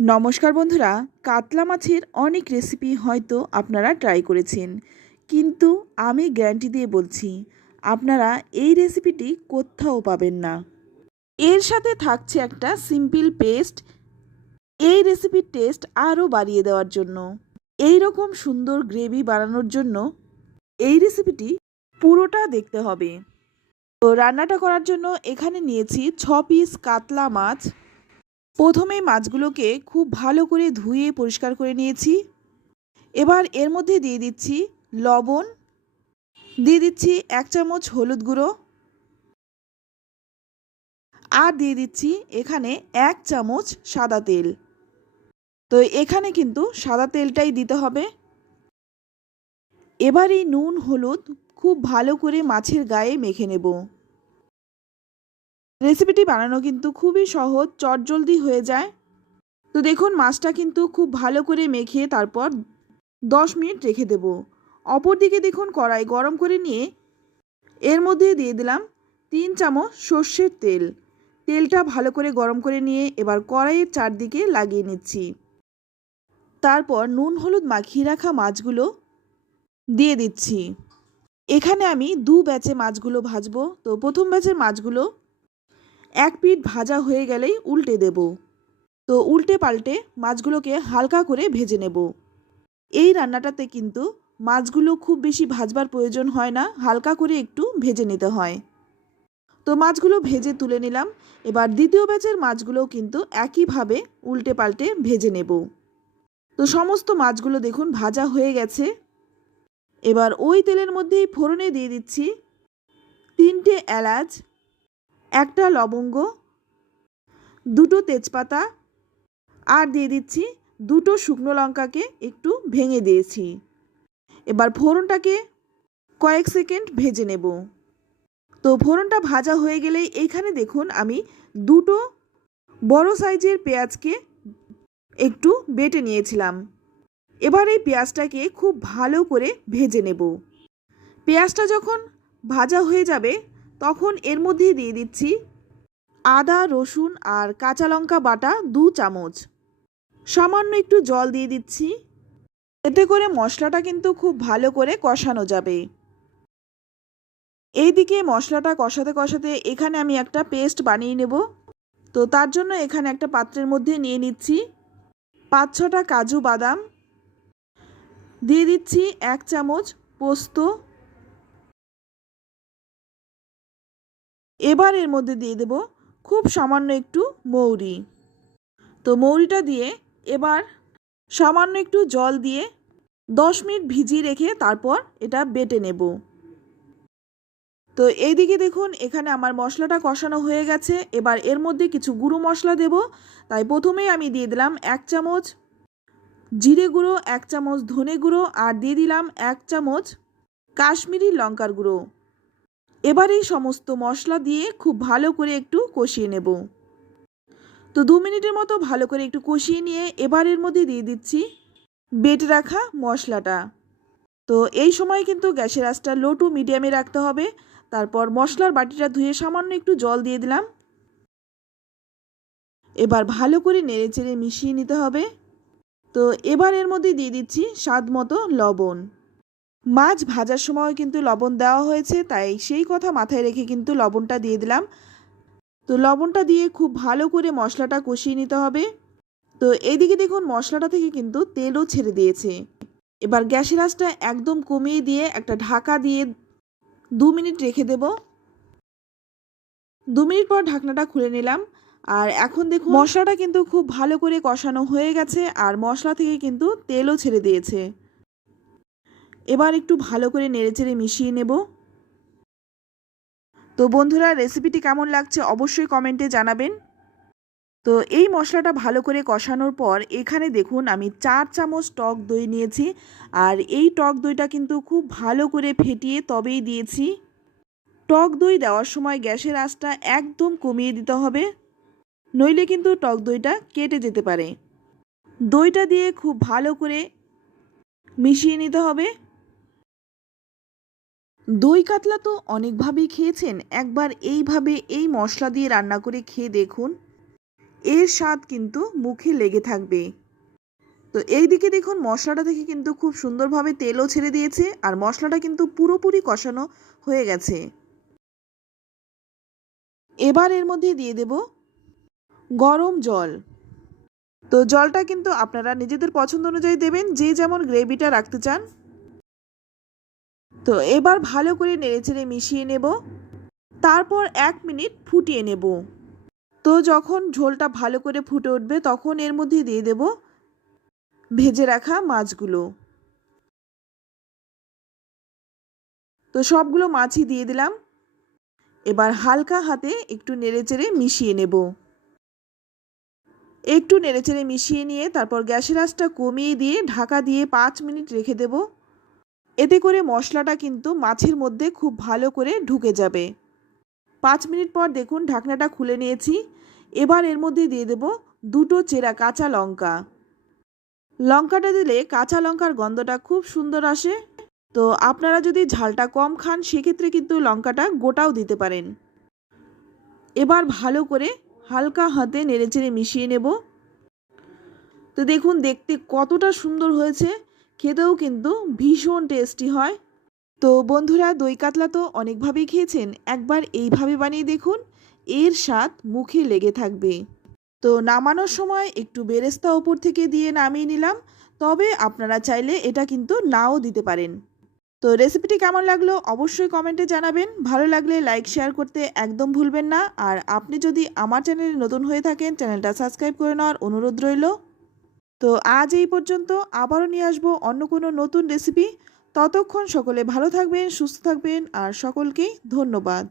নমস্কার বন্ধুরা, কাতলা মাছের অনেক রেসিপি হয়তো আপনারা ট্রাই করেছেন। কিন্তু আমি গ্যারান্টি দিয়ে বলছি, আপনারা এই রেসিপিটি কোথাও পাবেন না। এর সাথে থাকছে একটা সিম্পল পেস্ট এই রেসিপির টেস্ট আরও বাড়িয়ে দেওয়ার জন্য। এই রকম সুন্দর গ্রেভি বানানোর জন্য এই রেসিপিটি পুরোটা দেখতে হবে। তো রান্নাটা করার জন্য এখানে নিয়েছি ছ পিস কাতলা মাছ। প্রথমে মাছগুলোকে খুব ভালো করে ধুয়ে পরিষ্কার করে নিয়েছি। এবার এর মধ্যে দিয়ে দিচ্ছি লবণ। দিয়ে দিচ্ছি এক চামচ হলুদ গুঁড়ো। আর দিয়ে দিচ্ছি এখানে এক চামচ সাদা তেল। তো এখানে কিন্তু সাদা তেলটাই দিতে হবে। এবার এই নুন, হলুদ খুব ভালো করে মাছের গায়ে মেখে নেব। রেসিপিটি বানানো কিন্তু খুবই সহজ, চটজলদি হয়ে যায়। তো দেখুন, মাছটা কিন্তু খুব ভালো করে মেখে তারপর দশ মিনিট রেখে দেব। অপর দিকে দেখুন, কড়াই গরম করে নিয়ে এর মধ্যে দিয়ে দিলাম তিন চামচ সর্ষের তেল। তেলটা ভালো করে গরম করে নিয়ে এবার কড়াইয়ের চারদিকে লাগিয়ে নিচ্ছি। তারপর নুন, হলুদ মাখিয়ে রাখা মাছগুলো দিয়ে দিচ্ছি। এখানে আমি দু ব্যাচে মাছগুলো ভাজবো। তো প্রথম ব্যাচের মাছগুলো এক পিঠ ভাজা হয়ে গেলেই উল্টে দেব। তো উল্টে পাল্টে মাছগুলোকে হালকা করে ভেজে নেব। এই রান্নাটাতে কিন্তু মাছগুলো খুব বেশি ভাজবার প্রয়োজন হয় না, হালকা করে একটু ভেজে নিতে হয়। তো মাছগুলো ভেজে তুলে নিলাম। এবার দ্বিতীয় ব্যাচের মাছগুলোও কিন্তু একইভাবে উল্টে পাল্টে ভেজে নেব। তো সমস্ত মাছগুলো দেখুন ভাজা হয়ে গেছে। এবার ওই তেলের মধ্যেই ফোড়নে দিয়ে দিচ্ছি তিনটে এলাচ একটা লবঙ্গ, দুটো তেজপাতা, আর দিয়ে দিচ্ছি দুটো শুকনো লঙ্কাকে একটু ভেঙে দিয়েছি। এবার ফোড়নটাকে কয়েক সেকেন্ড ভেজে নেব। তো ফোড়নটা ভাজা হয়ে গেলেই এইখানে দেখুন আমি দুটো বড় সাইজের পেঁয়াজকে একটু বেটে নিয়েছিলাম। এবার এই পেঁয়াজটাকে খুব ভালো করে ভেজে নেব। পেঁয়াজটা যখন ভাজা হয়ে যাবে তখন এর মধ্যে দিয়ে দিচ্ছি আদা, রসুন আর কাঁচা লঙ্কা বাটা দু চামচ। সামান্য একটু জল দিয়ে দিচ্ছি। এতে করে মশলাটা কিন্তু খুব ভালো করে কষানো যাবে। এইদিকে মশলাটা কষাতে কষাতে এখানে আমি একটা পেস্ট বানিয়ে নেব। তো তার জন্য এখানে একটা পাত্রের মধ্যে নিয়ে নিচ্ছি পাঁচ ছটা কাজু বাদাম। দিয়ে দিচ্ছি এক চামচ পোস্ত। এবার এর মধ্যে দিয়ে দেব খুব সামান্য একটু মৌরি। তো মৌরিটা দিয়ে এবার সামান্য একটু জল দিয়ে দশ মিনিট ভিজিয়ে রেখে তারপর এটা বেটে নেব। তো এইদিকে দেখুন, এখানে আমার মশলাটা কষানো হয়ে গেছে। এবার এর মধ্যে কিছু গুঁড়ো মশলা দেব। তাই প্রথমেই আমি দিয়ে দিলাম এক চামচ জিরে গুঁড়ো, এক চামচ ধনে গুঁড়ো, আর দিয়ে দিলাম এক চামচ কাশ্মীরি লঙ্কার গুঁড়ো। এবার এই সমস্ত মশলা দিয়ে খুব ভালো করে একটু কষিয়ে নেব। তো দু মিনিটের মতো ভালো করে একটু কষিয়ে নিয়ে এবারের মধ্যে দিয়ে দিচ্ছি বেটে রাখা মশলাটা। তো এই সময় কিন্তু গ্যাসের আঁচটা লো টু মিডিয়ামে রাখতে হবে। তারপর মশলার বাটিটা ধুয়ে সামান্য একটু জল দিয়ে দিলাম। এবার ভালো করে নেড়ে চেড়ে মিশিয়ে নিতে হবে। তো এবার এর মধ্যে দিয়ে দিচ্ছি স্বাদ মতো লবণ। মাছ ভাজার সময় কিন্তু লবণ দেওয়া হয়েছে, তাই সেই কথা মাথায় রেখে কিন্তু লবণটা দিয়ে দিলাম। তো লবণটা দিয়ে খুব ভালো করে মশলাটা কষিয়ে নিতে হবে। তো এইদিকে দেখুন মশলাটা থেকে কিন্তু তেলও ছেড়ে দিয়েছে। এবার গ্যাসের আঁচটা একদম কমিয়ে দিয়ে একটা ঢাকা দিয়ে দু মিনিট রেখে দেব। দু মিনিট পর ঢাকনাটা খুলে নিলাম। আর এখন দেখুন মশলাটা কিন্তু খুব ভালো করে কষানো হয়ে গেছে, আর মশলা থেকে কিন্তু তেলও ছেড়ে দিয়েছে। এবার একটু ভালো করে নেড়েচেড়ে মিশিয়ে নেব। তো বন্ধুরা রেসিপিটি কেমন লাগছে অবশ্যই কমেন্টে জানাবেন। তো এই মশলাটা ভালো করে কষানোর পর এখানে দেখুন, আমি চার চামচ টক দই নিয়েছি। আর এই টক দইটা কিন্তু খুব ভালো করে ফেটিয়ে তবেই দিয়েছি। টক দই দেওয়ার সময় গ্যাসের আঁচটা একদম কমিয়ে দিতে হবে। নইলে কিন্তু টক দইটা কেটে যেতে পারে। দইটা দিয়ে খুব ভালো করে মিশিয়ে নিতে হবে। দই কাতলা তো অনেকভাবেই খেয়েছেন, একবার এইভাবে এই মশলা দিয়ে রান্না করে খেয়ে দেখুন। এর স্বাদ কিন্তু মুখে লেগে থাকবে। তো এই দিকে দেখুন, মশলাটা থেকে কিন্তু খুব সুন্দরভাবে তেলও ছেড়ে দিয়েছে আর মশলাটা কিন্তু পুরোপুরি কষানো হয়ে গেছে। এবার এর মধ্যে দিয়ে দেব গরম জল। তো জলটা কিন্তু আপনারা নিজেদের পছন্দ অনুযায়ী দেবেন, যে যেমন গ্রেভিটা রাখতে চান তো এবার ভালো করে নেড়েচেড়ে মিশিয়ে নেব। তারপর এক মিনিট ফুটিয়ে নেব। তো যখন ঝোলটা ভালো করে ফুটে উঠবে, তখন এর মধ্যে দিয়ে দেব ভেজে রাখা মাছগুলো। তো সবগুলো মাছই দিয়ে দিলাম। এবার হালকা হাতে একটু নেড়েচেড়ে মিশিয়ে নেব। একটু নেড়েচেড়ে মিশিয়ে নিয়ে তারপর গ্যাসের আঁচটা কমিয়ে দিয়ে ঢাকা দিয়ে পাঁচ মিনিট রেখে দেব। এতে করে মশলাটা কিন্তু মাছের মধ্যে খুব ভালো করে ঢুকে যাবে। পাঁচ মিনিট পর দেখুন ঢাকনাটা খুলে নিয়েছি। এবার এর মধ্যে দিয়ে দেব দুটো চেরা কাঁচা লঙ্কা। লঙ্কাটা দিলে কাঁচা লঙ্কার গন্ধটা খুব সুন্দর আসে। তো আপনারা যদি ঝালটা কম খান, সেক্ষেত্রে কিন্তু লঙ্কাটা গোটাও দিতে পারেন। এবার ভালো করে হালকা হাতে নেড়েচেড়ে মিশিয়ে নেব। তো দেখুন, দেখতে কতটা সুন্দর হয়েছে। খেতেও কিন্তু ভীষণ টেস্টি হয়। তো বন্ধুরা, দই কাতলা তো অনেকভাবেই খেয়েছেন, একবার এইভাবে বানিয়ে দেখুন, এর স্বাদ মুখে লেগে থাকবে। তো নামানোর সময় একটু বেরেস্তা ওপর থেকে দিয়ে নামিয়ে নিলাম, তবে আপনারা চাইলে এটা কিন্তু নাও দিতে পারেন। তো রেসিপিটি কেমন লাগল অবশ্যই কমেন্টে জানাবেন, ভালো লাগলে লাইক শেয়ার করতে একদম ভুলবেন না, আর আপনি যদি আমার চ্যানেলে নতুন হয়ে থাকেন চ্যানেলটা সাবস্ক্রাইব করে নেওয়ার অনুরোধ রইল। তো আজ এই পর্যন্ত আবারও নিয়ে আসব অন্য কোনো নতুন রেসিপি ততক্ষণ সকলে ভালো থাকবেন, সুস্থ থাকবেন, আর সকলকেই ধন্যবাদ।